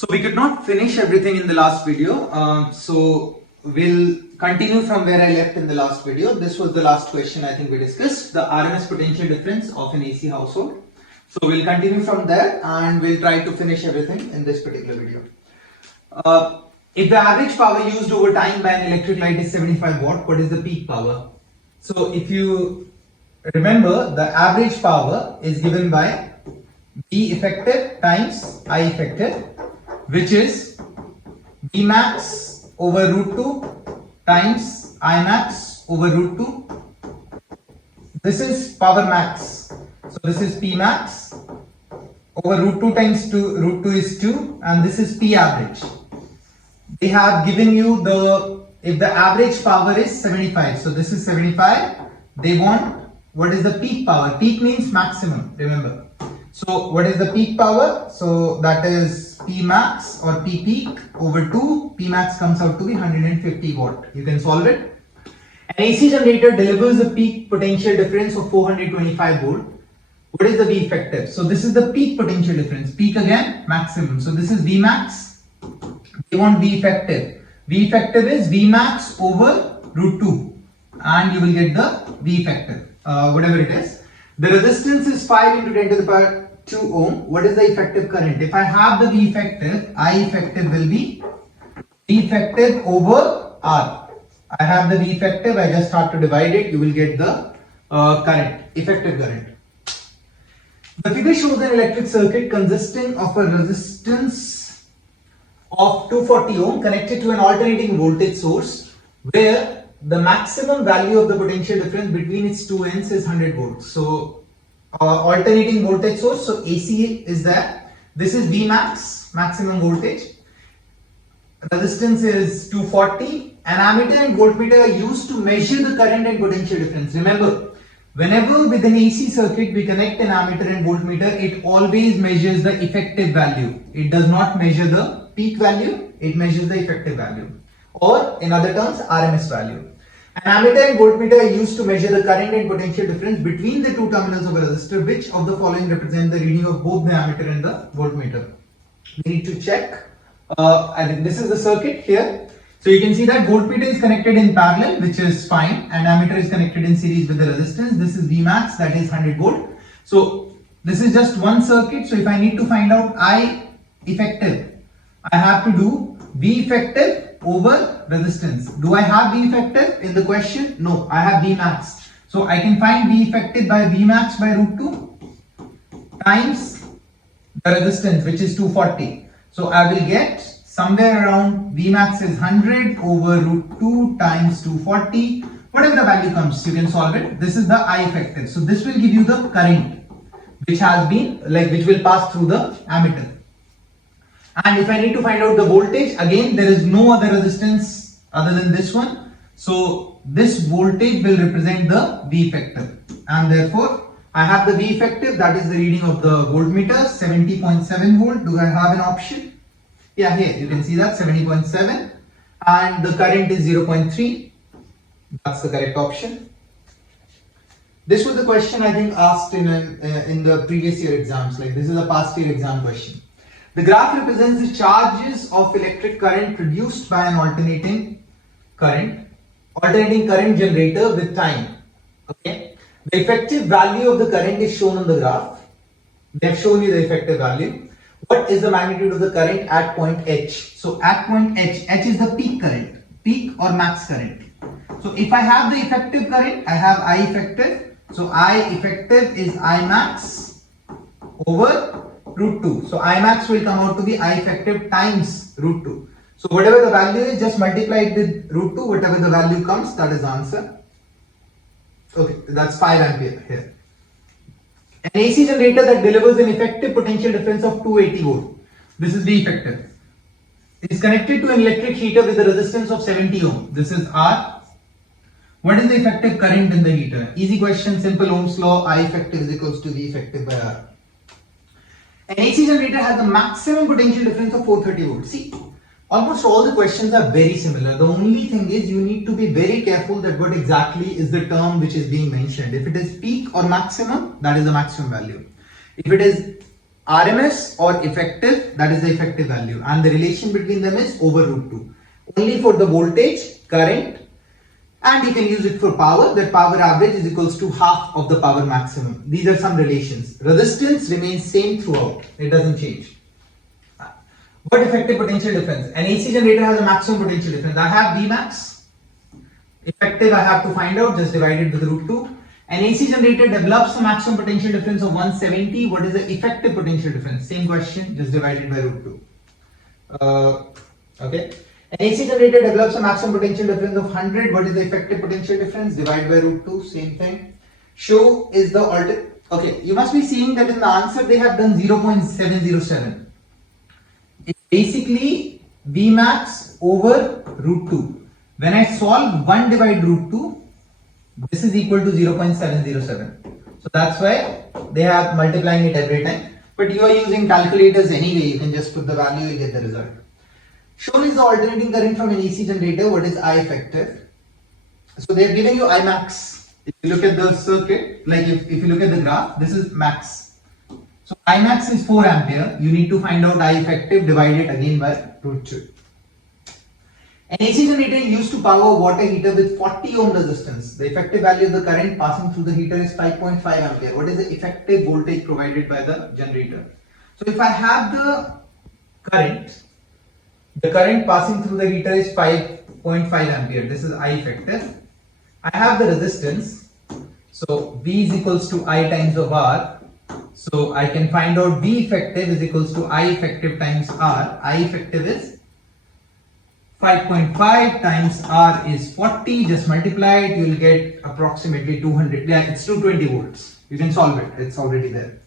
So we could not finish everything in the last video. So we'll continue from where I left in the last video. This was the last question I think we discussed, the RMS potential difference of an AC household. So we'll continue from there and we'll try to finish everything in this particular video. If the average power used over time by an electric light is 75 watt, what is the peak power? So if you remember, the average power is given by V effective times I effective, which is V max over root 2 times I max over root 2. This is power max. So this is P max over root 2 times 2, root 2 is 2, and this is P average. They have given you if the average power is 75, so this is 75, they want what is the peak power. Peak means maximum, remember. So what is the peak power? So that is P max or P peak over 2, P max comes out to be 150 watt. You can solve it. An AC generator delivers a peak potential difference of 425 volt. What is the V effective? So this is the peak potential difference. Peak again, maximum. So this is V max. We want V effective. V effective is V max over root 2. And you will get the V effective, whatever it is. The resistance is 5 into 10 to the power 2 ohm. What is the effective current? If I have the V effective, I effective will be V effective over R. I have the V effective, I just have to divide it. You will get the current, effective current. The figure shows an electric circuit consisting of a resistance of 240 ohm connected to an alternating voltage source where the maximum value of the potential difference between its two ends is 100 volts. So alternating voltage source, so AC is there. This is V max, maximum voltage. Resistance is 240. An ammeter and voltmeter are used to measure the current and potential difference. Remember, whenever with an AC circuit we connect an ammeter and voltmeter, it always measures the effective value. It does not measure the peak value, it measures the effective value. Or in other terms, RMS value. An ammeter and voltmeter are used to measure the current and potential difference between the two terminals of a resistor. Which of the following represent the reading of both the ammeter and the voltmeter? We need to check. I think this is the circuit here. So you can see that voltmeter is connected in parallel, which is fine, and ammeter is connected in series with the resistance. This is V max, that is 100 volt. So this is just one circuit. So if I need to find out I effective, I have to do V effective over resistance. Do I have V effective in the question? No, I have V max. So I can find V effective by V max by root 2 times the resistance, which is 240. So I will get somewhere around V max is 100 over root 2 times 240. Whatever the value comes, you can solve it. This is the I effective. So this will give you the current which has been which will pass through the ammeter. And if I need to find out the voltage, again there is no other resistance other than this one. So this voltage will represent the V effective. And therefore I have the V effective, that is the reading of the voltmeter, 70.7 volt. Do I have an option? Yeah, here you can see that 70.7, and the current is 0.3. That's the correct option. This was the question I think asked in the previous year exams. Like this is a past year exam question. The graph represents the charges of electric current produced by an alternating current generator with time. Okay. The effective value of the current is shown on the graph. They have shown you the effective value. What is the magnitude of the current at point H? So at point H is the peak current, peak or max current. So if I have the effective current, I have I effective. So I effective is I max over root 2. So I max will come out to be I effective times root 2. So whatever the value is, just multiply it with root 2. Whatever the value comes, that is the answer. Okay, that's 5 ampere here. An AC generator that delivers an effective potential difference of 280 volt. This is the effective. It is connected to an electric heater with a resistance of 70 ohm. This is R. What is the effective current in the heater? Easy question, simple Ohm's law. I effective is equals to V effective by R. An AC generator has a maximum potential difference of 430 volts. See, almost all the questions are very similar. The only thing is you need to be very careful that what exactly is the term which is being mentioned. If it is peak or maximum, that is the maximum value. If it is RMS or effective, that is the effective value, and the relation between them is over root 2. Only for the voltage, current, and you can use it for power, that power average is equals to half of the power maximum. These are some relations. Resistance remains same throughout, it doesn't change. What effective potential difference? An AC generator has a maximum potential difference. I have Vmax. Effective I have to find out, just divide it with root 2. An AC generator develops a maximum potential difference of 170. What is the effective potential difference? Same question, just divided by root 2. Okay. An AC generator develops a maximum potential difference of 100. What is the effective potential difference? Divide by root 2, same thing. Show is the alternate. Okay, you must be seeing that in the answer they have done 0.707. It's basically Vmax over root 2. When I solve 1 divide root 2, this is equal to 0.707. So that's why they are multiplying it every time. But you are using calculators anyway, you can just put the value, you get the result. Shown is the alternating current from an AC generator. What is I effective? So they have given you I max. If you look at the circuit, like if you look at the graph, this is max. So I max is 4 ampere. You need to find out I effective, divide it again by root 2. An AC generator used to power a water heater with 40 ohm resistance. The effective value of the current passing through the heater is 5.5 ampere. What is the effective voltage provided by the generator? So if I have the current passing through the heater is 5.5 ampere. This is I effective. I have the resistance. So V is equals to I times of R. So I can find out V effective is equals to I effective times R. I effective is 5.5 times R is 40. Just multiply it. You will get approximately 200. Yeah, it's 220 volts. You can solve it. It's already there.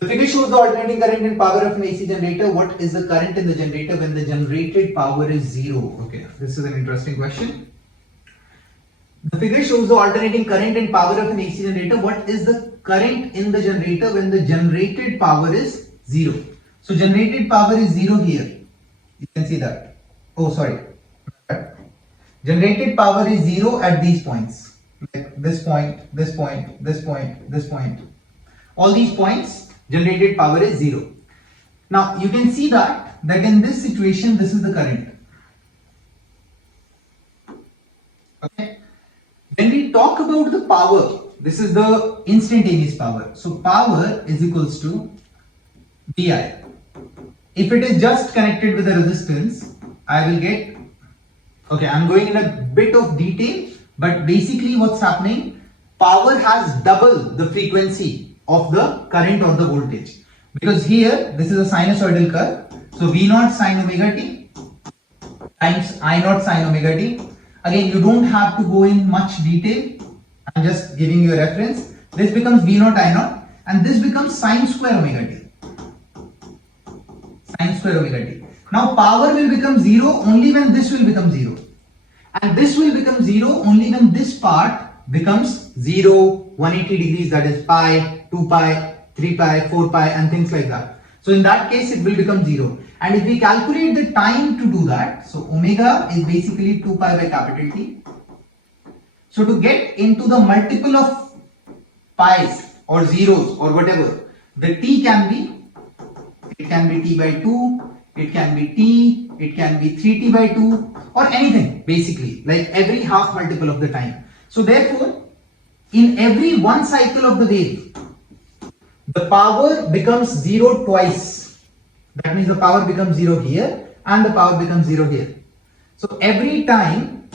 The figure shows the alternating current and power of an AC generator. What is the current in the generator when the generated power is 0? Okay, this is an interesting question. The figure shows the alternating current and power of an AC generator. What is the current in the generator when the generated power is 0? So generated power is 0 here. You can see that. Oh, sorry. Generated power is 0 at these points. Like this point, this point, this point, this point. All these points, generated power is 0. Now you can see that in this situation, this is the current. Okay. When we talk about the power, this is the instantaneous power. So power is equals to VI. If it is just connected with a resistance, I will get, okay, I'm going in a bit of detail, but basically what's happening, power has double the frequency of the current or the voltage. Because here, this is a sinusoidal curve. So V0 sine omega t times I0 sine omega t. Again, you don't have to go in much detail. I'm just giving you a reference. This becomes V0 I0 and this becomes sine square omega t. Sine square omega t. Now power will become 0 only when this will become 0. And this will become 0 only when this part becomes 0, 180 degrees, that is pi, 2 pi, 3 pi, 4 pi and things like that. So in that case it will become 0. And if we calculate the time to do that, so omega is basically 2 pi by capital T. So to get into the multiple of pi's or zeros or whatever, the T can be, it can be T by 2, it can be T, it can be 3T by 2 or anything basically, like every half multiple of the time. So therefore, in every one cycle of the wave, the power becomes 0 twice. That means the power becomes 0 here and the power becomes 0 here. So every time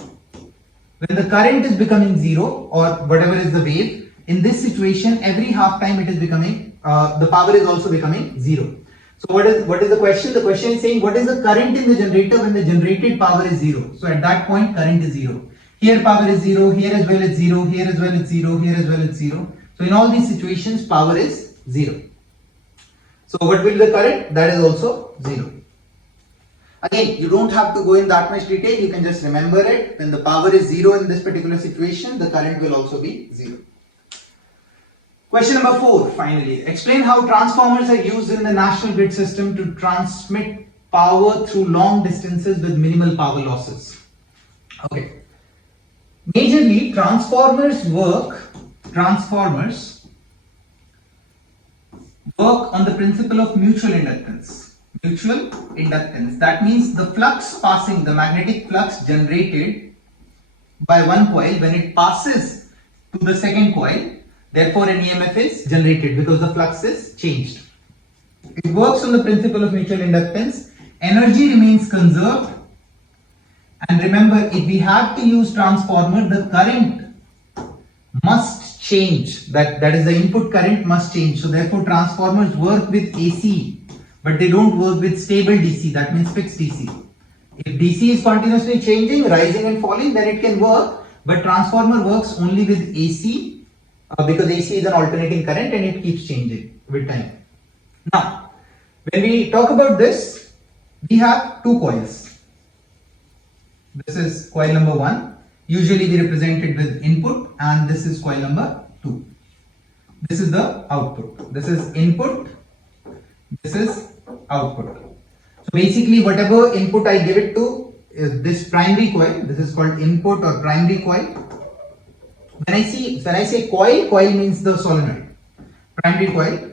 when the current is becoming 0 or whatever is the wave, in this situation every half time it is becoming, the power is also becoming 0. So what is the question? The question is saying what is the current in the generator when the generated power is 0? So at that point current is 0. Here power is 0, here as well it's 0, here as well it's 0, here as well it's 0. So in all these situations power is 0. So what will be the current? That is also 0. Again, you don't have to go in that much detail, you can just remember it. When the power is 0 in this particular situation, the current will also be 0. Question number 4, finally. Explain how transformers are used in the national grid system to transmit power through long distances with minimal power losses. Okay. Majorly, transformers work work on the principle of mutual inductance. Mutual inductance. That means the flux passing, the magnetic flux generated by one coil when it passes to the second coil, therefore an EMF is generated because the flux is changed. It works on the principle of mutual inductance. Energy remains conserved. And remember, if we have to use transformer, the current must change. That is, the input current must change. So therefore transformers work with AC, but they don't work with stable DC. That means fixed DC. If DC is continuously changing, rising and falling, then it can work. But transformer works only with AC because AC is an alternating current and it keeps changing with time. Now, when we talk about this, we have two coils. This is coil number 1. Usually we represent it with input, and this is coil number 2. This is the output. This is input. This is output. So basically whatever input I give it to this primary coil, this is called input or primary coil. When I say coil means the solenoid. Primary coil.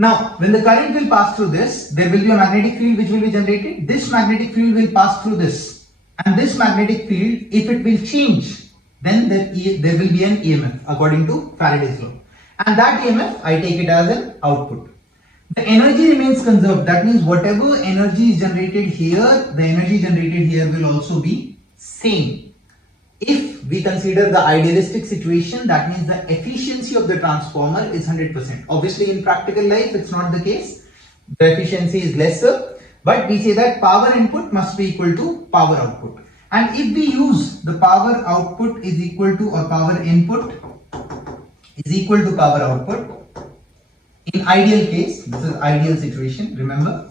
Now, when the current will pass through this, there will be a magnetic field which will be generated. This magnetic field will pass through this. And this magnetic field, if it will change, then there will be an EMF according to Faraday's law. And that EMF, I take it as an output. The energy remains conserved. That means whatever energy is generated here, the energy generated here will also be same. If we consider the idealistic situation, that means the efficiency of the transformer is 100%. Obviously, in practical life, it's not the case. The efficiency is lesser. But we say that power input must be equal to power output. And if we use the power output is equal to, or power input is equal to power output, in ideal case, this is ideal situation, remember.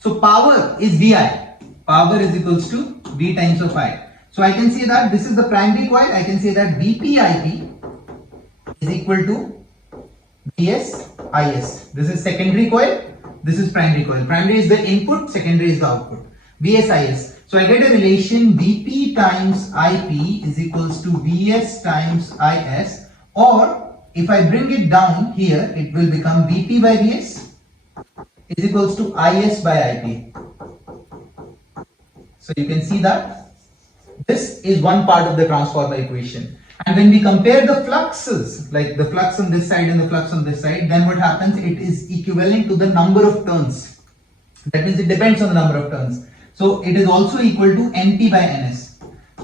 So power is VI. Power is equals to V times of I. So I can say that this is the primary coil. I can say that VPIP is equal to VSIS. This is secondary coil. This is primary coil. Primary is the input, secondary is the output. VSIS. So I get a relation VP times IP is equals to VS times IS, or if I bring it down here, it will become VP by VS is equals to IS by IP. So you can see that this is one part of the transformer equation. And when we compare the fluxes, like the flux on this side and the flux on this side, then what happens? It is equivalent to the number of turns. That means it depends on the number of turns. So it is also equal to NP by NS.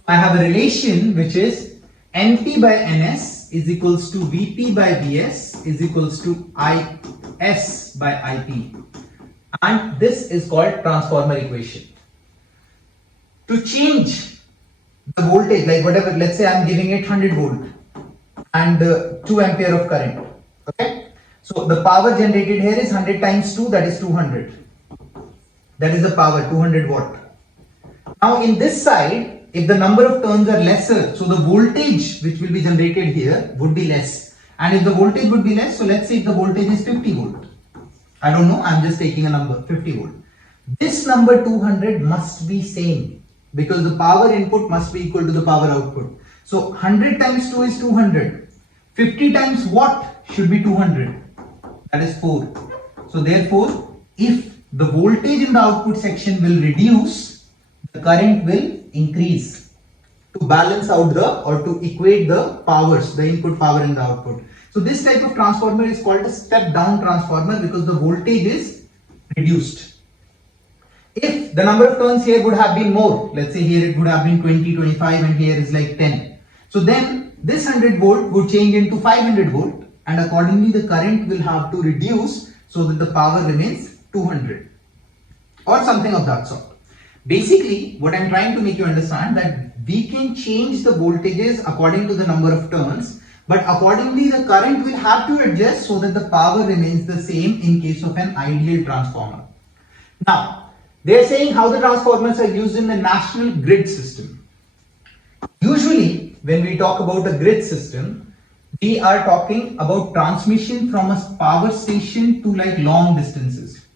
I have a relation which is NP by NS is equals to VP by VS is equals to IS by IP. And this is called transformer equation. To change the voltage, like whatever, let's say I'm giving it 100 volt and 2 ampere of current. Okay, so the power generated here is 100 times 2, that is 200. That is the power, 200 watt. Now in this side, if the number of turns are lesser, so the voltage which will be generated here would be less. And if the voltage would be less, so let's say if the voltage is 50 volt. I don't know, I'm just taking a number, 50 volt. This number 200 must be same, because the power input must be equal to the power output. So 100 times 2 is 200. 50 times what should be 200? That is 4. So therefore, if the voltage in the output section will reduce, the current will increase to balance out or to equate the powers, the input power and the output. So this type of transformer is called a step down transformer because the voltage is reduced. If the number of turns here would have been more, let's say here it would have been 20, 25 and here is like 10. So then this 100 volt would change into 500 volt and accordingly the current will have to reduce so that the power remains 200 or something of that sort. Basically, what I'm trying to make you understand that we can change the voltages according to the number of turns, but accordingly the current will have to adjust so that the power remains the same in case of an ideal transformer. Now, they are saying how the transformers are used in the national grid system. Usually, when we talk about a grid system, we are talking about transmission from a power station to like long distances.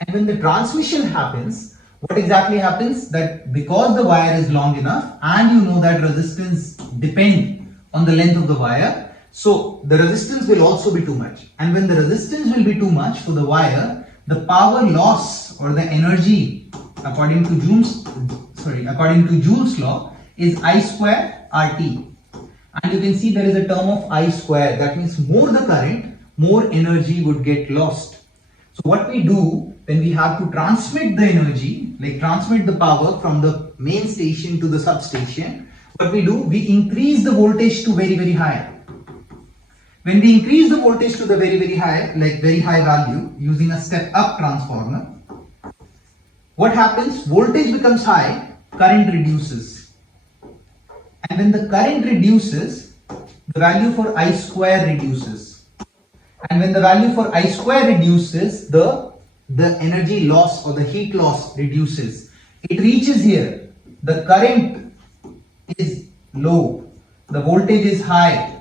And when the transmission happens, what exactly happens? That because the wire is long enough and you know that resistance depends on the length of the wire, So the resistance will also be too much, and when the resistance will be too much for the wire, the power loss or the energy according to Joule's law is I square RT. And you can see there is a term of I square. That means more the current, more energy would get lost. So what we do when we have to transmit the energy, like transmit the power from the main station to the substation, what we do, we increase the voltage to very, very high. When we increase the voltage to the very, very high, like very high value using a step up transformer, what happens? Voltage becomes high, current reduces. And when the current reduces, the value for I square reduces. And when the value for I square reduces, the energy loss or the heat loss reduces. It reaches here. The current is low. The voltage is high.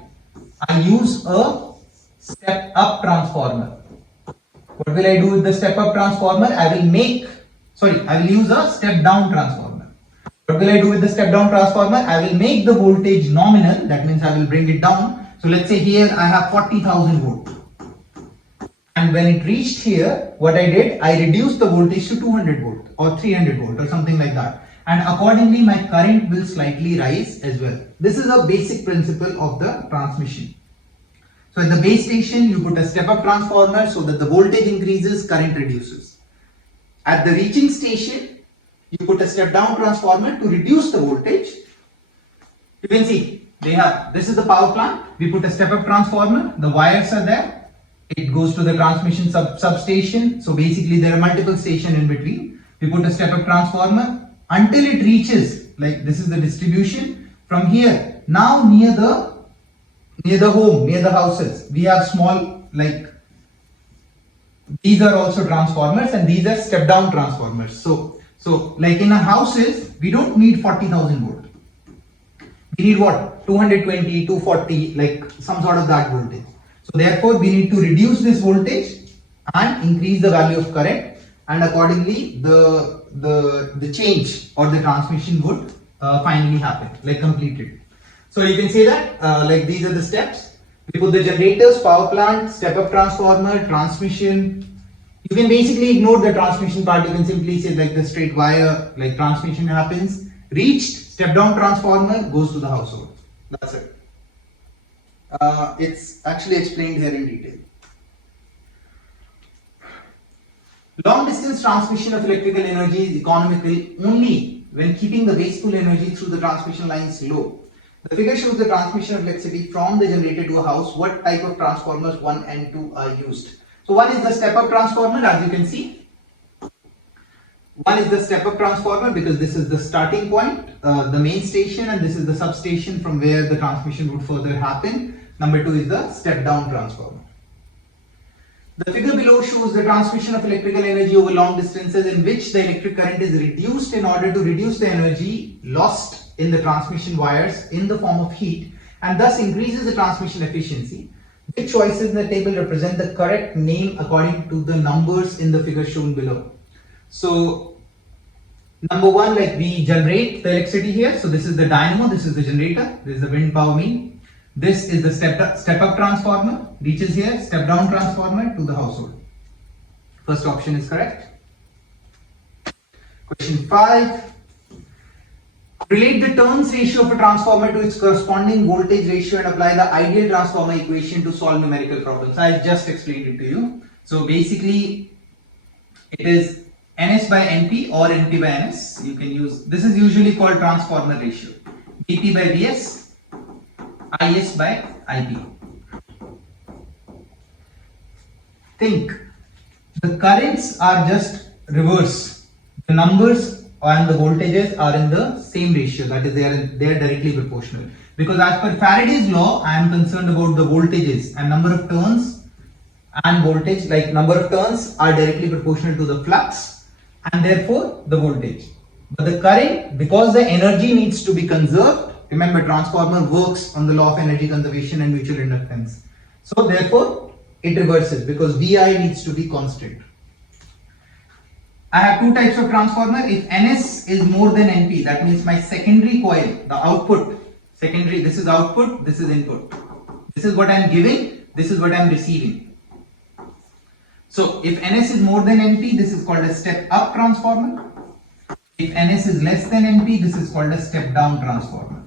I use a step up transformer. What will I do with the step up transformer? I will use a step down transformer. What will I do with the step down transformer? I will make the voltage nominal. That means I will bring it down. So let's say here I have 40,000 volt. And when it reached here, what I did, I reduced the voltage to 200 volt or 300 volt or something like that. And accordingly, my current will slightly rise as well. This is a basic principle of the transmission. So at the base station, you put a step up transformer so that the voltage increases, current reduces. At the reaching station, you put a step down transformer to reduce the voltage. You can see this is the power plant. We put a step up transformer, the wires are there. It goes to the transmission substation. So basically there are multiple stations in between. We put a step up transformer until it reaches, like this is the distribution. From here, now near the home, near the houses, we have small, like these are also transformers and these are step down transformers. So like in our houses, we don't need 40,000 volt. We need what? 220, 240, like some sort of that voltage. So therefore, we need to reduce this voltage and increase the value of current, and accordingly the change or the transmission would finally happen, like completed. So you can say that like these are the steps. We put the generators, power plant, step up transformer, transmission. You can basically ignore the transmission part. You can simply say like the straight wire, like transmission happens. Reached, step down transformer goes to the household. That's it. It's actually explained here in detail. Long distance transmission of electrical energy is economical only when keeping the wasteful energy through the transmission lines low. The figure shows the transmission of electricity from the generator to a house. What type of transformers 1 and 2 are used? So one is the step up transformer, as you can see. One is the step up transformer because this is the starting point, the main station, and this is the substation from where the transmission would further happen. Number 2 is the step down transformer. The figure below shows the transmission of electrical energy over long distances in which the electric current is reduced in order to reduce the energy lost in the transmission wires in the form of heat, and thus increases the transmission efficiency. Which choices in the table represent the correct name according to the numbers in the figure shown below? So number 1, like we generate the electricity here. So this is the dynamo, this is the generator, this is the wind power main. This is the step up transformer, reaches here, step down transformer to the household. First option is correct. Question 5. Relate the turns ratio of a transformer to its corresponding voltage ratio and apply the ideal transformer equation to solve numerical problems. I just explained it to you. So basically it is NS by NP or NP by NS. You can use, this is usually called transformer ratio. BP by BS, IS by IP. Think, the currents are just reverse. The numbers and the voltages are in the same ratio, that is they are directly proportional. Because as per Faraday's law, I am concerned about the voltages and number of turns and voltage, like number of turns are directly proportional to the flux and therefore the voltage. But the current, because the energy needs to be conserved, remember transformer works on the law of energy conservation and mutual inductance. So therefore it reverses because VI needs to be constant. I have two types of transformer. If NS is more than NP, that means my secondary coil, the output, secondary, this is output, this is input. This is what I'm giving, this is what I'm receiving. So if Ns is more than Np, this is called a step up transformer. If Ns is less than Np, this is called a step down transformer.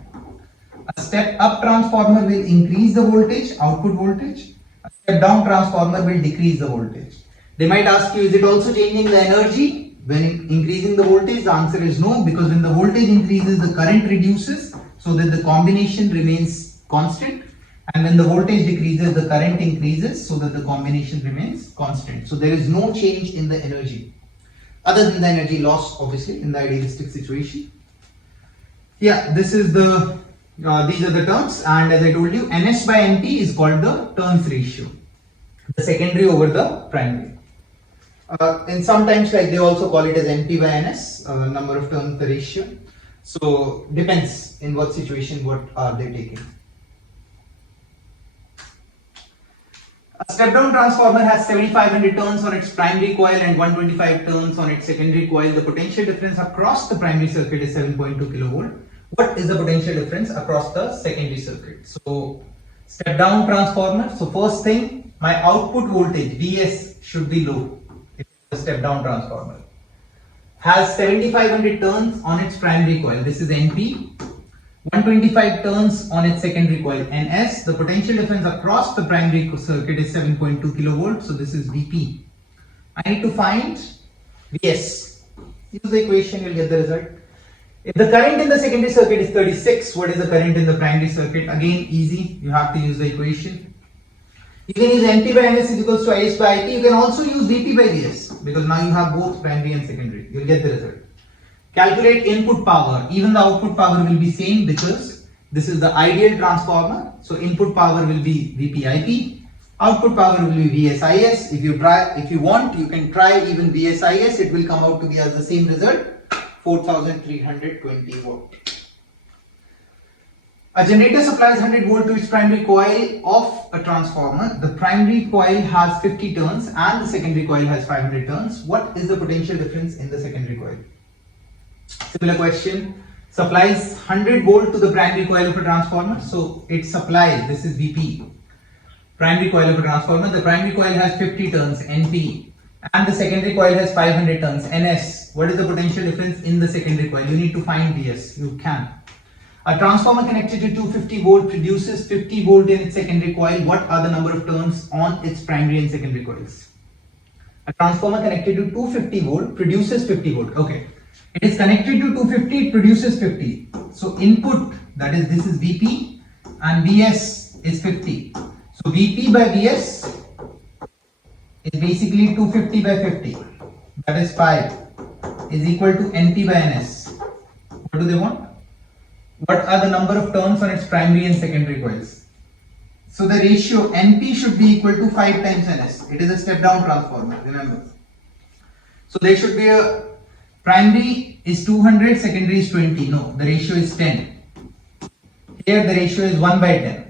A step up transformer will increase the voltage, output voltage. A step down transformer will decrease the voltage. They might ask you, is it also changing the energy when increasing the voltage? The answer is no, because when the voltage increases, the current reduces so that the combination remains constant. And when the voltage decreases, the current increases so that the combination remains constant. So there is no change in the energy, other than the energy loss, obviously, in the idealistic situation. Yeah, this is the these are the terms, and as I told you, Ns by Np is called the turns ratio, the secondary over the primary. And sometimes, like, they also call it as Np by Ns, number of turns, the ratio. So depends in what situation what are they taking. A step down transformer has 7500 turns on its primary coil and 125 turns on its secondary coil. The potential difference across the primary circuit is 7.2 kilovolt. What is the potential difference across the secondary circuit? So step down transformer. So first thing, my output voltage Vs should be low. It's a step down transformer. Has 7500 turns on its primary coil. This is Np. 125 turns on its secondary coil, Ns. The potential difference across the primary circuit is 7.2 kilovolts. So this is Vp. I need to find Vs. Use the equation, you'll get the result. If the current in the secondary circuit is 36, what is the current in the primary circuit? Again, easy. You have to use the equation. You can use Np by Ns is equals to Is by Ip. You can also use Vp by Vs, because now you have both primary and secondary. You'll get the result. Calculate input power. Even the output power will be same, because this is the ideal transformer. So input power will be VPIP. Output power will be VSIS. If you want, you can try even VSIS. It will come out to be as the same result, 4320 watt. A generator supplies 100 volt to its primary coil of a transformer. The primary coil has 50 turns and the secondary coil has 500 turns. What is the potential difference in the secondary coil? Similar question. Supplies 100 volt to the primary coil of a transformer. So it supplies, this is Vp, primary coil of a transformer. The primary coil has 50 turns, Np, and the secondary coil has 500 turns, Ns. What is the potential difference in the secondary coil? You need to find Vs. You can. A transformer connected to 250 volt produces 50 volt in its secondary coil. What are the number of turns on its primary and secondary coils? A transformer connected to 250 volt produces 50 volt. Okay. It is connected to 250, it produces 50. So input, that is, this is Vp, and Vs is 50. So Vp by Vs is basically 250 by 50, that is 5, is equal to Np by Ns. What do they want? What are the number of turns on its primary and secondary coils? So the ratio Np should be equal to 5 times Ns. It is a step down transformer, remember. So there should be a primary is 200, secondary is 20. No, the ratio is 10. Here the ratio is 1 by 10.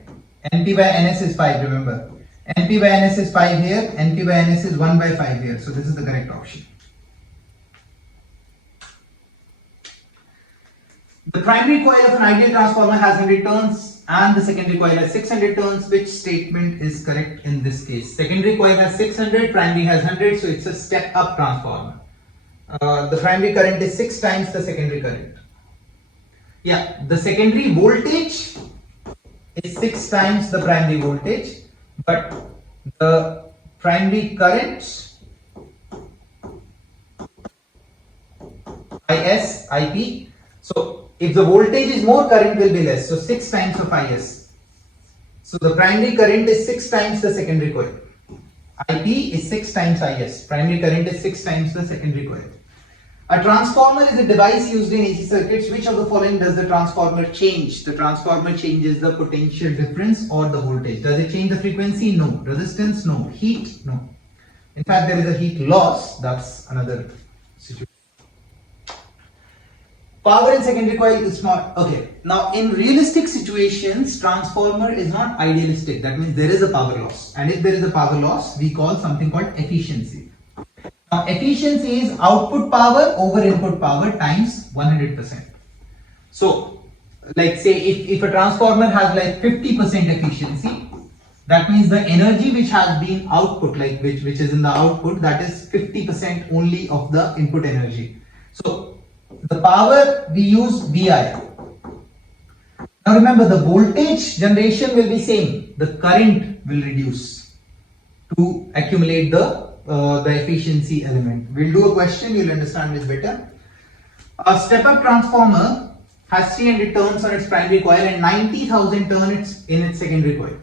Np by Ns is 5, remember. Np by Ns is 5 here, Np by Ns is 1 by 5 here. So this is the correct option. The primary coil of an ideal transformer has 100 turns and the secondary coil has 600 turns. Which statement is correct in this case? Secondary coil has 600, primary has 100, so it's a step up transformer. The primary current is 6 times the secondary current. Yeah, the secondary voltage is 6 times the primary voltage, but the primary current Is, Ip. So if the voltage is more, current will be less. So 6 times of Is. So the primary current is 6 times the secondary coil. Ip is 6 times Is. Primary current is 6 times the secondary coil. A transformer is a device used in AC circuits. Which of the following does the transformer change? The transformer changes the potential difference or the voltage. Does it change the frequency? No. Resistance? No. Heat? No. In fact, there is a heat loss. That's another situation. Power in secondary coil is not. Okay. Now, in realistic situations, transformer is not idealistic. That means there is a power loss. And if there is a power loss, we call something called efficiency. Now, efficiency is output power over input power times 100%. So, like say if a transformer has like 50% efficiency, That means the energy which has been output, like which is in the output, that is 50% only of the input energy. So the power we use VI. Now remember, the voltage generation will be same. The current will reduce to accumulate the efficiency element. We'll do a question, you'll understand this better. A step-up transformer has 300 turns on its primary coil and 90,000 turns in its secondary coil.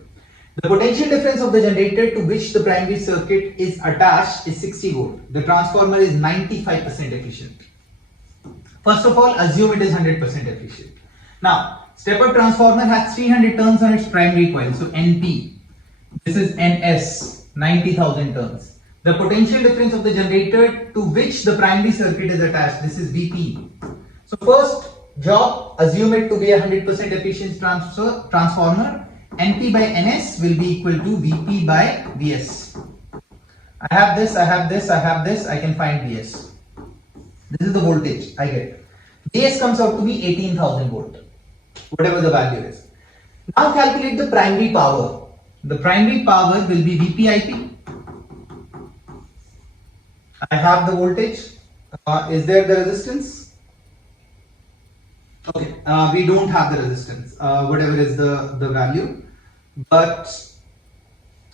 The potential difference of the generator to which the primary circuit is attached is 60 volt. The transformer is 95% efficient. First of all, assume it is 100% efficient. Now, step-up transformer has 300 turns on its primary coil, so NP. This is NS, 90,000 turns. The potential difference of the generator to which the primary circuit is attached, this is VP. So first job, assume it to be a 100% efficient transformer. NP by NS will be equal to VP by VS. I have this, I have this, I have this, I can find VS. This is the voltage I get. VS comes out to be 18,000 volt, whatever the value is. Now calculate the primary power. The primary power will be VPIP. I have the voltage. Is there the resistance? Okay, we don't have the resistance, whatever is the value, but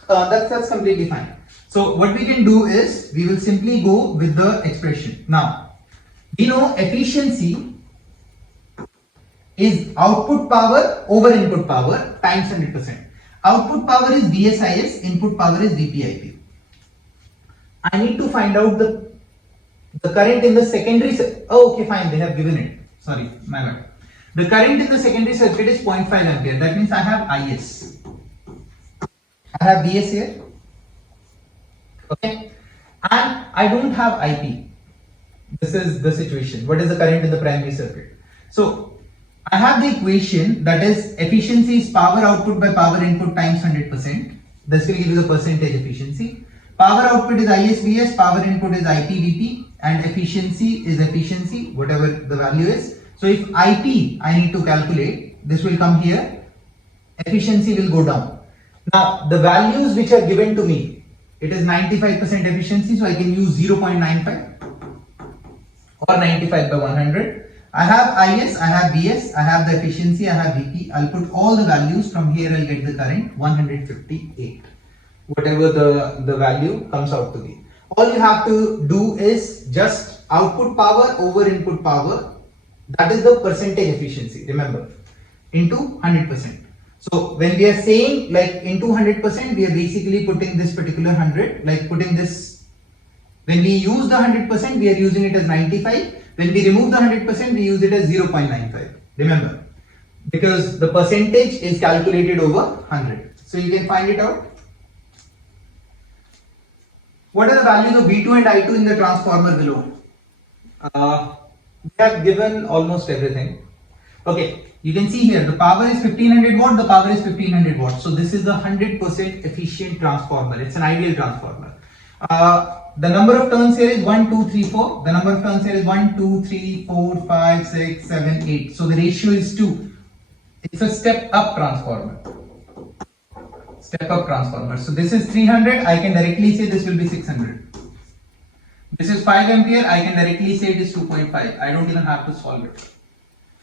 that's completely fine. So what we can do is we will simply go with the expression. Now we know efficiency is output power over input power times 100%. Output power is VSIS, input power is VPIP. I need to find out the current in the secondary. Oh, okay, fine, they have given it. Sorry, my bad. The current in the secondary circuit is 0.5 ampere. That means I have IS. I have VS here. Okay. And I don't have IP. This is the situation. What is the current in the primary circuit? So I have the equation, that is efficiency is power output by power input times 100%. This will give you the percentage efficiency. Power output is ISVS, power input is IPVP, and efficiency is efficiency, whatever the value is. So if IP I need to calculate, this will come here, efficiency will go down. Now the values which are given to me, it is 95% efficiency, so I can use 0.95 or 95 by 100. I have IS, I have VS, I have the efficiency, I have VP. I'll put all the values. From here I'll get the current 158. Whatever the value comes out to be. All you have to do is just output power over input power. That is the percentage efficiency, remember, into 100%. So when we are saying like into 100%, we are basically putting this particular 100, like putting this. When we use the 100%, we are using it as 95. When we remove the 100%, we use it as 0.95. Remember, because the percentage is calculated over 100. So you can find it out. What are the values of V2 and I2 in the transformer below? We have given almost everything. Okay, you can see here the power is 1500 watt, the power is 1500 watt. So this is the 100% efficient transformer. It's an ideal transformer. The number of turns here is 1, 2, 3, 4. The number of turns here is 1, 2, 3, 4, 5, 6, 7, 8. So the ratio is 2. It's a step-up transformer. Step-up transformer. So this is 300. I can directly say this will be 600. This is 5 ampere. I can directly say it is 2.5. I don't even have to solve it.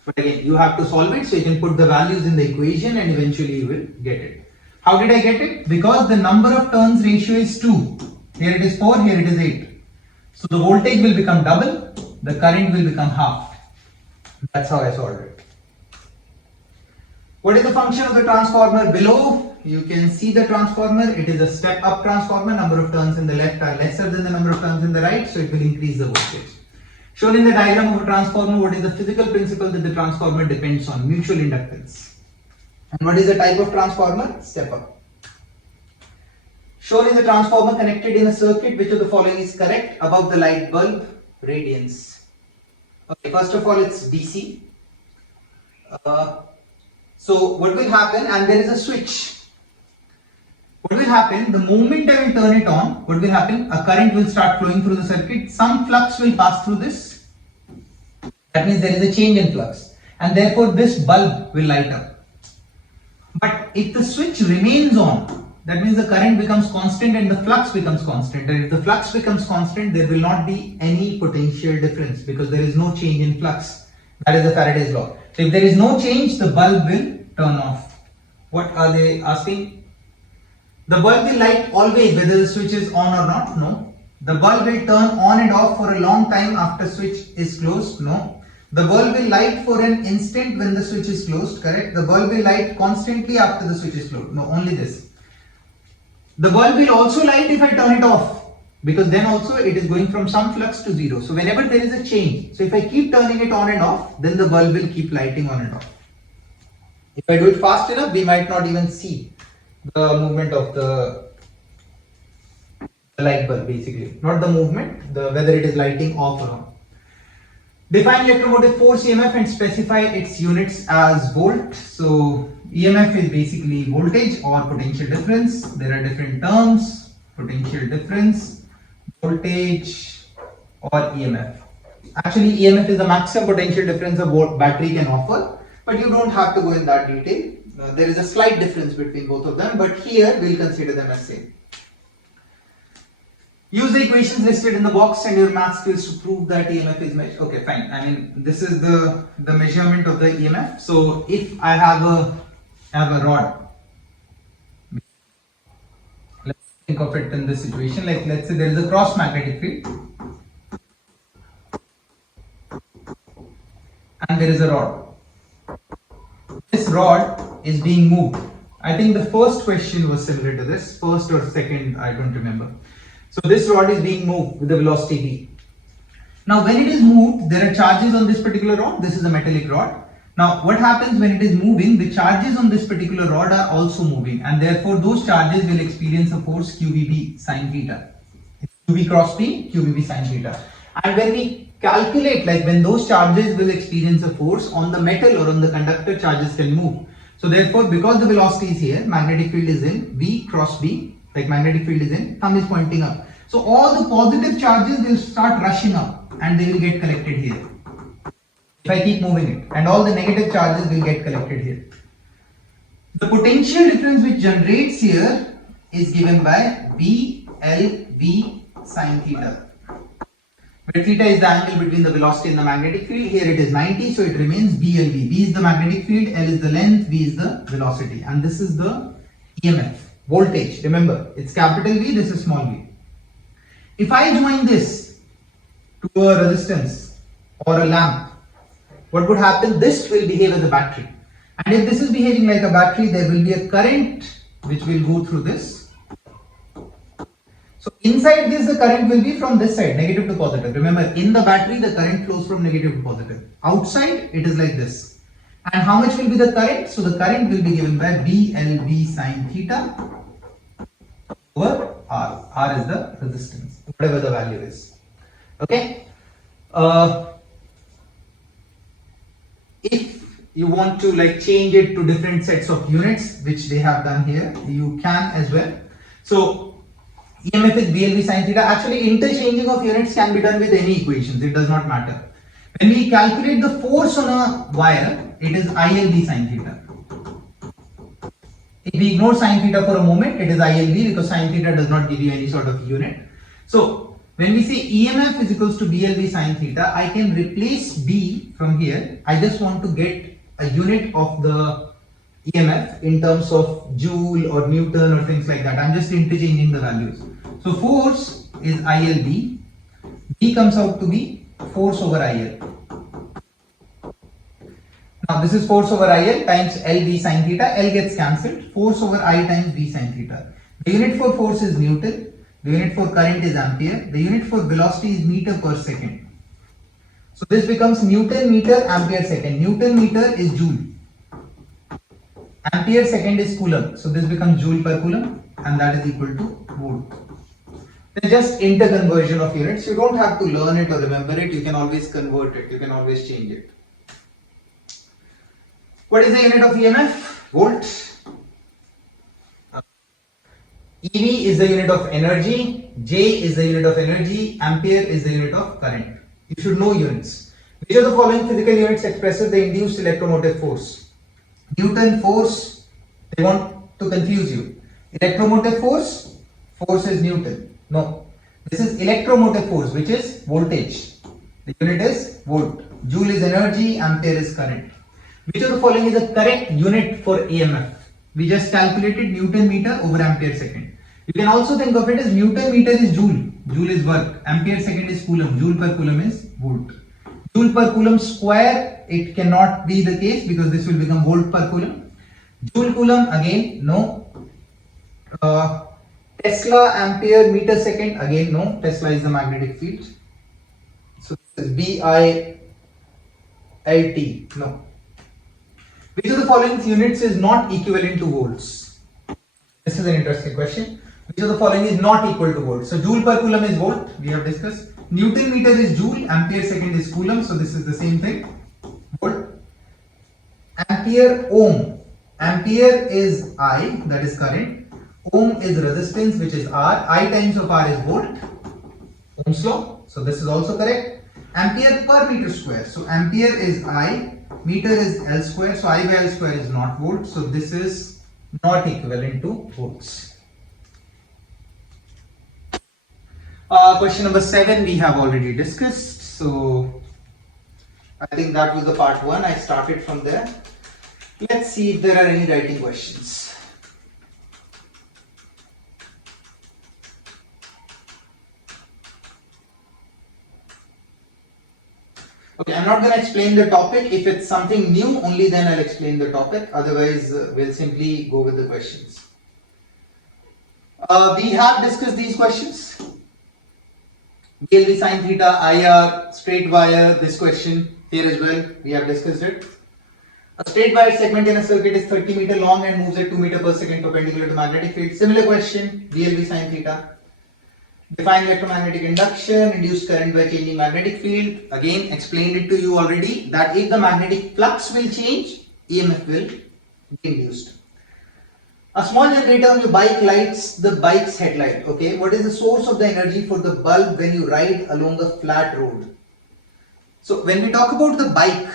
But again, you have to solve it. So you can put the values in the equation and eventually you will get it. How did I get it? Because the number of turns ratio is 2. Here it is 4, here it is 8. So the voltage will become double, the current will become half. That's how I solved it. What is the function of the transformer below? You can see the transformer. It is a step-up transformer. Number of turns in the left are lesser than the number of turns in the right, so it will increase the voltage. Shown in the diagram of a transformer, what is the physical principle that the transformer depends on? Mutual inductance. And what is the type of transformer? Step-up. Shown is a transformer connected in a circuit. Which of the following is correct? Above the light bulb, radiance. Okay, first of all, it's DC. So what will happen? And there is a switch. What will happen? The moment I will turn it on, what will happen? A current will start flowing through the circuit. Some flux will pass through this. That means there is a change in flux. And therefore this bulb will light up. But if the switch remains on, that means the current becomes constant and the flux becomes constant. And if the flux becomes constant, there will not be any potential difference because there is no change in flux. That is the Faraday's law. So if there is no change, the bulb will turn off. What are they asking? The bulb will light always whether the switch is on or not? No. The bulb will turn on and off for a long time after switch is closed? No. The bulb will light for an instant when the switch is closed, correct? The bulb will light constantly after the switch is closed. No, only this. The bulb will also light if I turn it off, because then also it is going from some flux to zero. So whenever there is a change, so if I keep turning it on and off, then the bulb will keep lighting on and off. If I do it fast enough, we might not even see the movement of the light bulb, basically. Not the movement, whether it is lighting off or on. Define electromotive force EMF and specify its units as volt. So EMF is basically voltage or potential difference. There are different terms: potential difference, voltage, or EMF. Actually, EMF is the maximum potential difference a battery can offer, but you don't have to go in that detail. There is a slight difference between both of them, but here we'll consider them as same. Use the equations listed in the box and your math skills to prove that EMF is measured. Okay, fine. I mean, this is the measurement of the EMF. So if I have a rod, let's think of it in this situation. Like, let's say there is a cross magnetic field and there is a rod. This rod is being moved. I think the first question was similar to this, first or second, I don't remember. So this rod is being moved with the velocity v. Now when it is moved, there are charges on this particular rod. This is a metallic rod. Now what happens when it is moving? The charges on this particular rod are also moving, and therefore those charges will experience a force QVB sine theta. QV cross B, QVB sine theta. And when we calculate, like when those charges will experience a force on the metal or on the conductor, charges can move. So therefore, because the velocity is here, magnetic field is in, V cross B, like magnetic field is in, thumb is pointing up. So all the positive charges will start rushing up and they will get collected here. If I keep moving it, and all the negative charges will get collected here. The potential difference which generates here is given by BLV sine theta. Where theta is the angle between the velocity and the magnetic field. Here it is 90, so it remains BLV. B is the magnetic field, L is the length, V is the velocity, and this is the EMF. Voltage, remember, it's capital V, this is small v. If I join this to a resistance or a lamp, what would happen? This will behave as a battery. And if this is behaving like a battery, there will be a current which will go through this. So inside this, the current will be from this side, negative to positive. Remember, in the battery, the current flows from negative to positive. Outside, it is like this. And how much will be the current? So the current will be given by BLV sine theta over R. R is the resistance, whatever the value is. Okay. If you want to like change it to different sets of units, which they have done here, you can as well. So EMF is BLV sine theta. Actually, interchanging of units can be done with any equations. It does not matter. When we calculate the force on a wire, it is ILB sine theta. If we ignore sine theta for a moment, it is ILB because sine theta does not give you any sort of unit. So when we say EMF is equals to BLV sine theta, I can replace B from here. I just want to get a unit of the EMF in terms of joule or Newton or things like that. I'm just interchanging the values. So force is ILB. B comes out to be force over IL. Now this is force over IL times LV sine theta. L gets cancelled. Force over I times V sine theta. The unit for force is Newton. The unit for current is ampere. The unit for velocity is meter per second. So this becomes Newton meter ampere second. Newton meter is joule. Ampere second is coulomb. So this becomes joule per coulomb, and that is equal to volt. It's just interconversion of units. You don't have to learn it or remember it. You can always convert it. You can always change it. What is the unit of EMF? Volt. EV is the unit of energy. J is the unit of energy. Ampere is the unit of current. You should know units. Which of the following physical units expresses the induced electromotive force? Newton force, they want to confuse you. Electromotive force, force is Newton. No, this is electromotive force, which is voltage. The unit is volt. Joule is energy, ampere is current. Which of the following is a correct unit for EMF? We just calculated Newton meter over ampere second. You can also think of it as Newton meter is joule. Joule is work. Ampere second is coulomb. Joule per coulomb is volt. Joule per coulomb square, it cannot be the case because this will become volt per coulomb. Joule coulomb again, no. Tesla ampere meter second, again no. Tesla is the magnetic field. So this is BILT, no. Which of the following units is not equivalent to volts? This is an interesting question. Which of the following is not equal to volts? So joule per coulomb is volt, we have discussed. Newton meter is joule, ampere second is coulomb, so this is the same thing. Volt. Ampere ohm. Ampere is I, that is current. Ohm is resistance, which is R. I times of R is volt. Ohm's law. So this is also correct. Ampere per meter square. So ampere is I. Meter is L square, so I by L square is not volt, so this is not equivalent to volts. Question number 7 we have already discussed, so I think that was the part 1. I started from there. Let's see if there are any writing questions. Okay, I'm not going to explain the topic. If it's something new, only then I'll explain the topic. Otherwise, we'll simply go with the questions. We have discussed these questions. BLV sin theta, IR, straight wire, this question here as well. We have discussed it. A straight wire segment in a circuit is 30 meter long and moves at 2 meter per second perpendicular to magnetic field. Similar question, BLV sin theta. Define electromagnetic induction, induced current by changing magnetic field. Again, explained it to you already that if the magnetic flux will change, EMF will be induced. A small generator on your bike lights the bike's headlight. Okay, what is the source of the energy for the bulb when you ride along a flat road? So when we talk about the bike,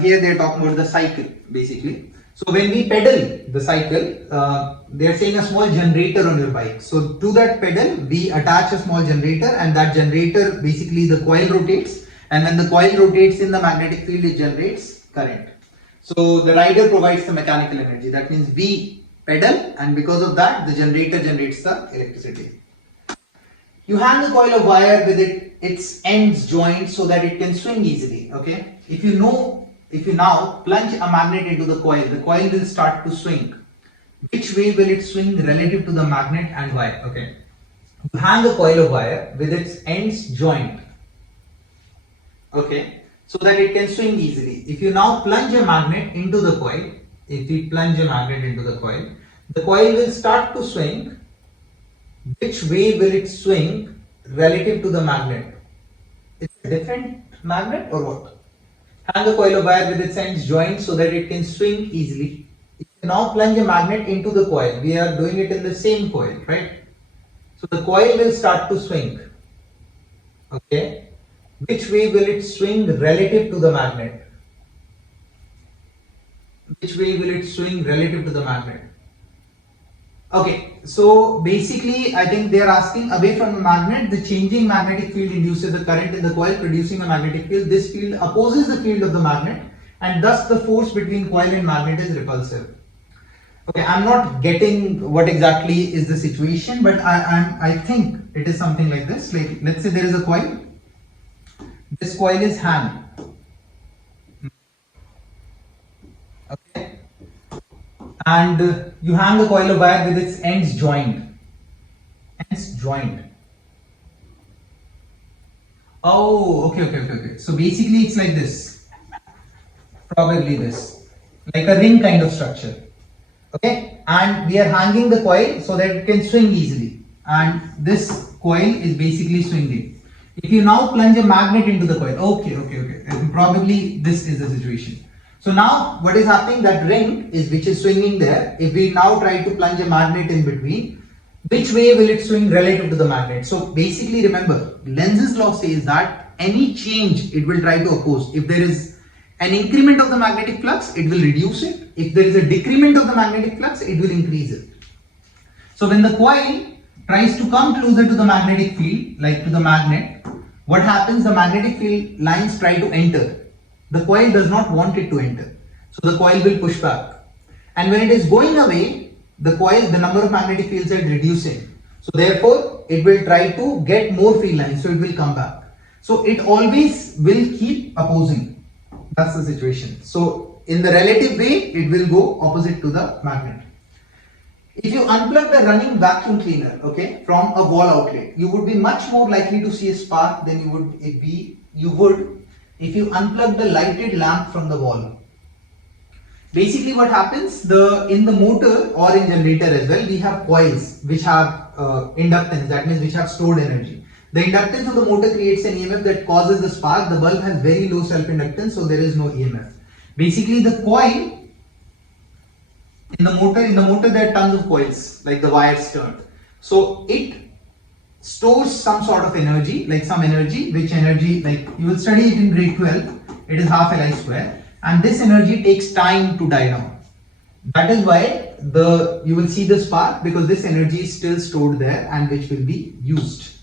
here they are talking about the cycle basically. So when we pedal the cycle, they are saying a small generator on your bike. So to that pedal, we attach a small generator, and that generator basically the coil rotates, and when the coil rotates in the magnetic field, it generates current. So the rider provides the mechanical energy. That means we pedal, and because of that, the generator generates the electricity. You hang a coil of wire with its ends joined so that it can swing easily. Okay, if you now plunge a magnet into the coil will start to swing. Which way will it swing relative to the magnet and why? Okay, you hang a coil of wire with its ends joined, okay, so that it can swing easily. If you now plunge a magnet into the coil, the coil will start to swing. Which way will it swing relative to the magnet? It's a different magnet or what? Hang a coil of wire with its ends joined so that it can swing easily. If you now plunge a magnet into the coil, we are doing it in the same coil, right? So the coil will start to swing. Okay. Which way will it swing relative to the magnet? Which way will it swing relative to the magnet? Okay, so basically I think they are asking away from the magnet, the changing magnetic field induces the current in the coil producing a magnetic field. This field opposes the field of the magnet and thus the force between coil and magnet is repulsive. Okay, I'm not getting what exactly is the situation, but I think it is something like this. Like, let's say there is a coil. This coil is hung. Okay. And you hang a coil of wire with its ends joined. Oh, okay. So basically it's like this. Probably this. Like a ring kind of structure. Okay. And we are hanging the coil so that it can swing easily. And this coil is basically swinging. If you now plunge a magnet into the coil. Okay. Probably this is the situation. So now what is happening, that ring which is swinging there, if we now try to plunge a magnet in between, which way will it swing relative to the magnet? So basically remember, Lenz's law says that any change it will try to oppose. If there is an increment of the magnetic flux, it will reduce it. If there is a decrement of the magnetic flux, it will increase it. So when the coil tries to come closer to the magnetic field, like to the magnet, what happens? The magnetic field lines try to enter. The coil does not want it to enter. So the coil will push back. And when it is going away, the number of magnetic fields are reducing. So therefore, it will try to get more field lines, so it will come back. So it always will keep opposing. That's the situation. So in the relative way, it will go opposite to the magnet. If you unplug the running vacuum cleaner, okay, from a wall outlet, you would be much more likely to see a spark than you would if you unplug the lighted lamp from the wall. Basically what happens, in the motor or in generator as well, we have coils which have inductance, that means which have stored energy. The inductance of the motor creates an EMF that causes the spark. The bulb has very low self-inductance, so there is no EMF. Basically the coil in the motor there are tons of coils, like the wires turned. So it stores some sort of energy, like some energy, which energy, like you will study it in grade 12, it is half Li square. And this energy takes time to die down. That is why you will see the spark, because this energy is still stored there and which will be used.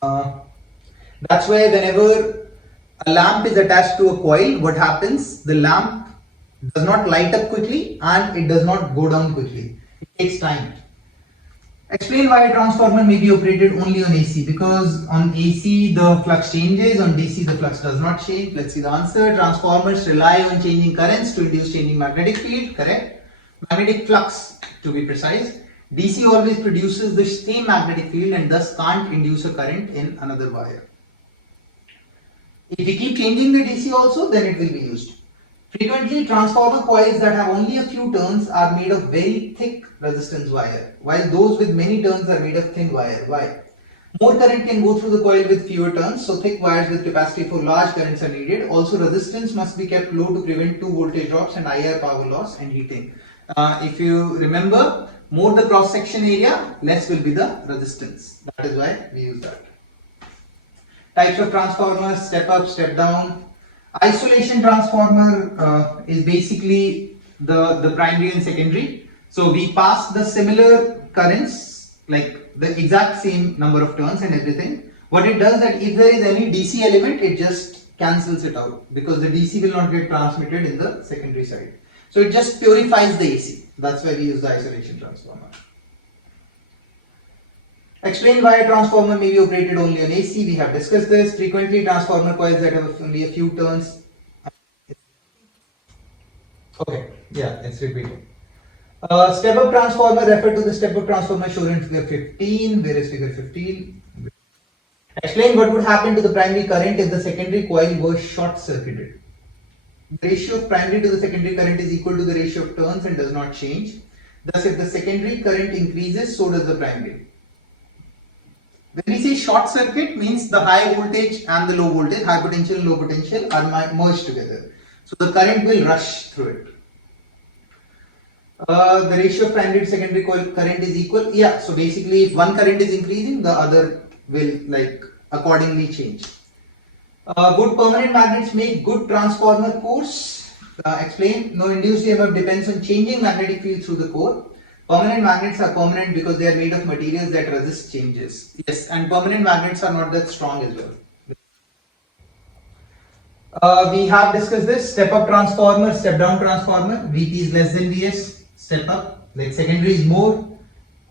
That's why whenever a lamp is attached to a coil, what happens? The lamp does not light up quickly and it does not go down quickly. It takes time. Explain why a transformer may be operated only on AC. Because on AC the flux changes, on DC the flux does not change. Let's see the answer. Transformers rely on changing currents to induce changing magnetic field. Correct. Magnetic flux, to be precise. DC always produces the same magnetic field and thus can't induce a current in another wire. If we keep changing the DC also, then it will be used. Frequently, transformer coils that have only a few turns are made of very thick resistance wire, while those with many turns are made of thin wire. Why? More current can go through the coil with fewer turns, so thick wires with capacity for large currents are needed. Also, resistance must be kept low to prevent 2 voltage drops and IR power loss and heating. If you remember, more the cross section area, less will be the resistance. That is why we use that. Types of transformers: step up, step down. Isolation transformer is basically the primary and secondary. So we pass the similar currents, like the exact same number of turns and everything. What it does, that if there is any DC element, it just cancels it out, because the DC will not get transmitted in the secondary side. So it just purifies the AC. That's why we use the isolation transformer. Explain why a transformer may be operated only on AC. We have discussed this. Frequently, transformer coils that have only a few turns. Okay, yeah, it's repeating. Step-up transformer, refer to the step-up transformer shown in figure 15. Where is figure 15? Explain what would happen to the primary current if the secondary coil was short-circuited. The ratio of primary to the secondary current is equal to the ratio of turns and does not change. Thus, if the secondary current increases, so does the primary. When we say short circuit, means the high voltage and the low voltage, high potential and low potential are merged together. So the current will rush through it. The ratio of primary to secondary coil current is equal. Yeah, so basically if one current is increasing, the other will accordingly change. Good permanent magnets make good transformer cores. Explain. No induced EMF depends on changing magnetic field through the core. Permanent magnets are permanent because they are made of materials that resist changes. Yes, and permanent magnets are not that strong as well. We have discussed this. Step up transformer, step down transformer. Vp is less than Vs. Step up, like secondary is more,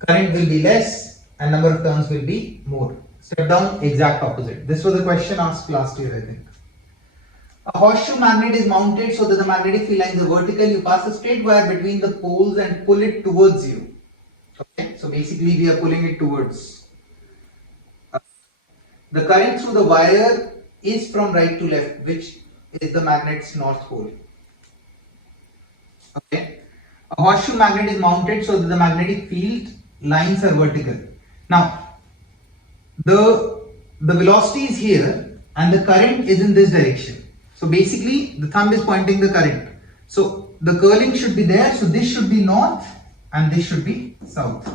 current will be less, and number of turns will be more. Step down, exact opposite. This was a question asked last year, I think. A horseshoe magnet is mounted so that the magnetic field lines are vertical. You pass a straight wire between the poles and pull it towards you. Okay, so basically we are pulling it towards. The current through the wire is from right to left, which is the magnet's north pole. Okay, a horseshoe magnet is mounted so that the magnetic field lines are vertical. Now, the velocity is here and the current is in this direction. So basically the thumb is pointing the current. So the curling should be there. So this should be north and this should be south.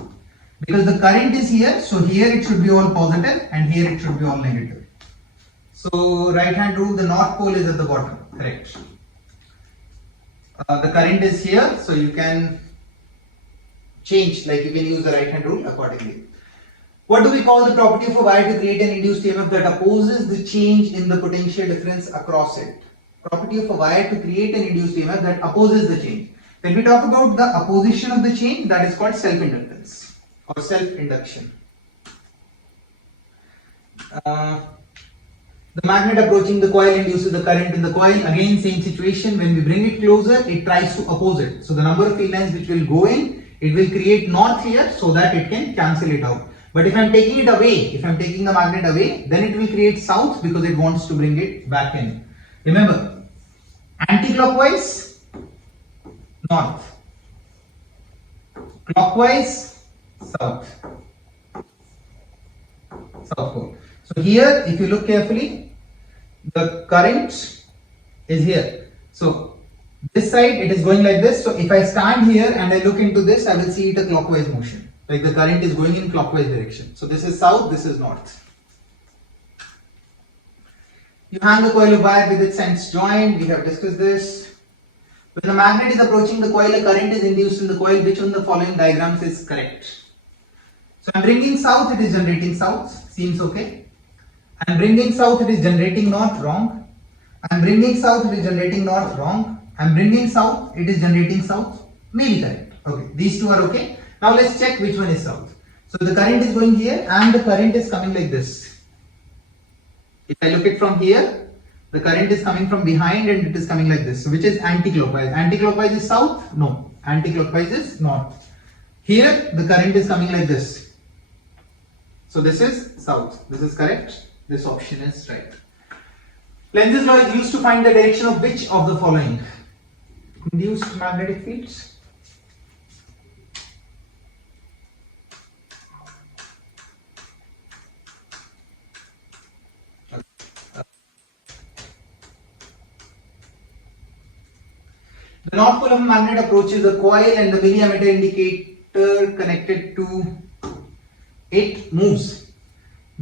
Because the current is here, so here it should be all positive and here it should be all negative. So right hand rule, the north pole is at the bottom. Correct. The current is here, so you can change, like you can use the right hand rule accordingly. What do we call the property of a wire to create an induced EMF that opposes the change in the potential difference across it? Property of a wire to create an induced EMF that opposes the change. When we talk about the opposition of the change, that is called self-inductance or self-induction. The magnet approaching the coil induces the current in the coil. Again, same situation. When we bring it closer, it tries to oppose it. So the number of field lines which will go in, it will create north here so that it can cancel it out. But if I am taking it away, if I am taking the magnet away, then it will create south because it wants to bring it back in. Remember, anti-clockwise, north. Clockwise, south. South pole. So here, if you look carefully, the current is here. So this side, it is going like this. So if I stand here and I look into this, I will see it a clockwise motion. Like the current is going in clockwise direction. So this is south, this is north. You hang a coil of wire with its ends joined. We have discussed this. When the magnet is approaching the coil, a current is induced in the coil. Which one of the following diagrams is correct? So I'm bringing south, it is generating south. Seems okay. I'm bringing south, it is generating north, wrong. I'm bringing south, it is generating north, wrong. I'm bringing south, it is generating south, maybe correct. Okay, these two are okay. Now let's check which one is south. So the current is going here and the current is coming like this. If I look it from here, the current is coming from behind and it is coming like this. So which is anti-clockwise? Anti-clockwise is south? No. Anti-clockwise is north. Here the current is coming like this. So this is south. This is correct. This option is right. Lenz's law is used to find the direction of which of the following? Induced magnetic fields. The north pole of a magnet approaches a coil and the millimeter indicator connected to it moves.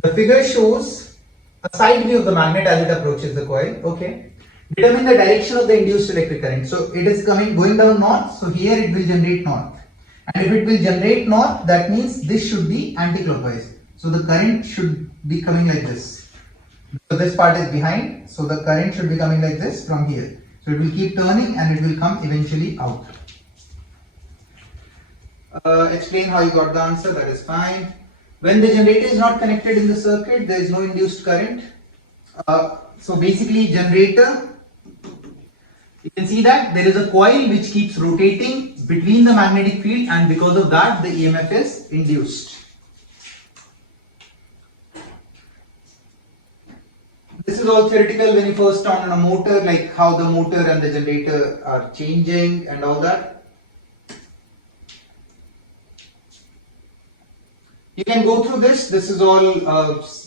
The figure shows a side view of the magnet as it approaches the coil. Okay. Determine the direction of the induced electric current. So it is going down north. So here it will generate north. And if it will generate north, that means this should be anti-clockwise. So the current should be coming like this. So this part is behind. So the current should be coming like this from here. So it will keep turning and it will come eventually out. Explain how you got the answer, that is fine. When the generator is not connected in the circuit, there is no induced current. So basically generator, you can see that there is a coil which keeps rotating between the magnetic field and because of that the EMF is induced. This is all theoretical when you first turn on a motor, like how the motor and the generator are changing and all that. You can go through this. This is all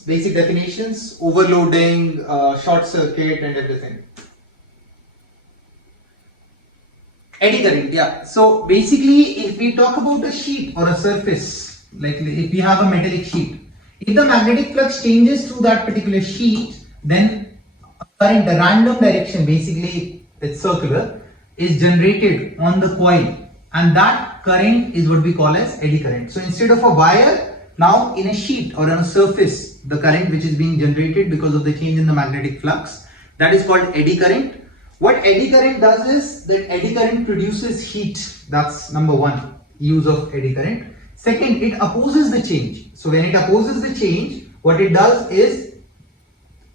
basic definitions, overloading, short circuit and everything. Eddy current, yeah. So basically if we talk about a sheet or a surface, like if we have a metallic sheet, if the magnetic flux changes through that particular sheet, then a current, a random direction, basically it's circular, is generated on the coil, and that current is what we call as eddy current. So instead of a wire, now in a sheet or on a surface, the current which is being generated because of the change in the magnetic flux, that is called eddy current. What eddy current does is that eddy current produces heat. That's number one, use of eddy current. Second, it opposes the change. So when it opposes the change, what it does is,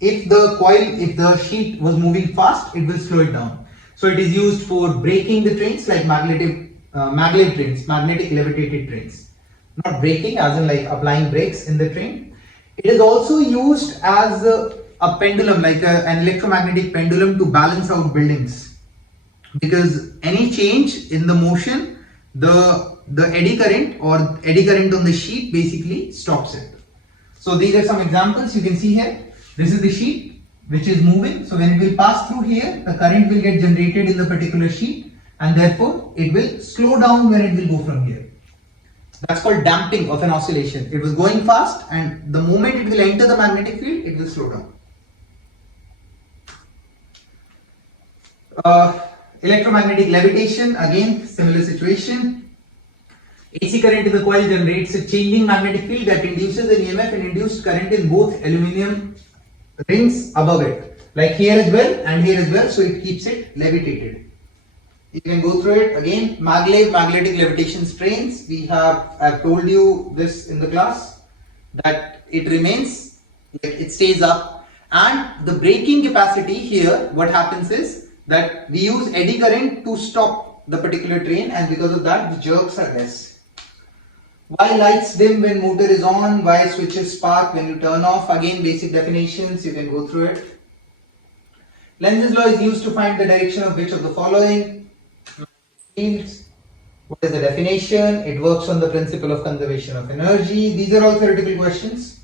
if the sheet was moving fast, it will slow it down. So it is used for braking the trains, like maglev trains, magnetic levitated trains. Not braking as in like applying brakes in the train. It is also used as a pendulum, like an electromagnetic pendulum, to balance out buildings. Because any change in the motion, the eddy current or eddy current on the sheet basically stops it. So these are some examples you can see here. This is the sheet which is moving. So when it will pass through here, the current will get generated in the particular sheet and therefore it will slow down when it will go from here. That's called damping of an oscillation. It was going fast and the moment it will enter the magnetic field, it will slow down. Electromagnetic levitation, again similar situation. AC current in the coil generates a changing magnetic field that induces an EMF and induced current in both aluminum rings above it, like here as well and here as well, so it keeps it levitated. You can go through it again. Magnetic levitation strains. I've told you this in the class that it remains, like it stays up, and the braking capacity here, what happens is that we use eddy current to stop the particular train, and because of that the jerks are less. Why lights dim when motor is on? Why switches spark when you turn off? Again, basic definitions, you can go through it. Lenz's law is used to find the direction of which of the following? Fields. What is the definition? It works on the principle of conservation of energy. These are all theoretical questions.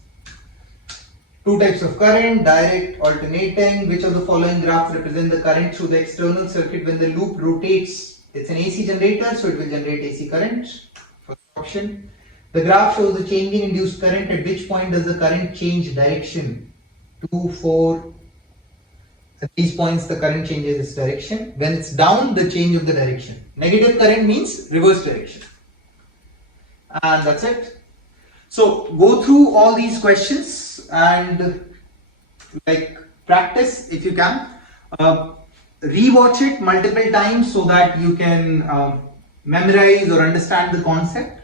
Two types of current, direct, alternating. Which of the following graphs represent the current through the external circuit when the loop rotates? It's an AC generator, so it will generate AC current. First option. The graph shows the changing induced current. At which point does the current change direction? 2, 4. At these points the current changes its direction. When it's down, the change of the direction. Negative current means reverse direction. And that's it. So go through all these questions and like practice if you can. Rewatch it multiple times so that you can memorize or understand the concept.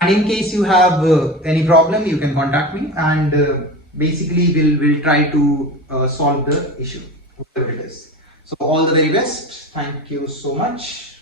And in case you have any problem, you can contact me, and basically we'll try to solve the issue, whatever it is. So all the very best. Thank you so much.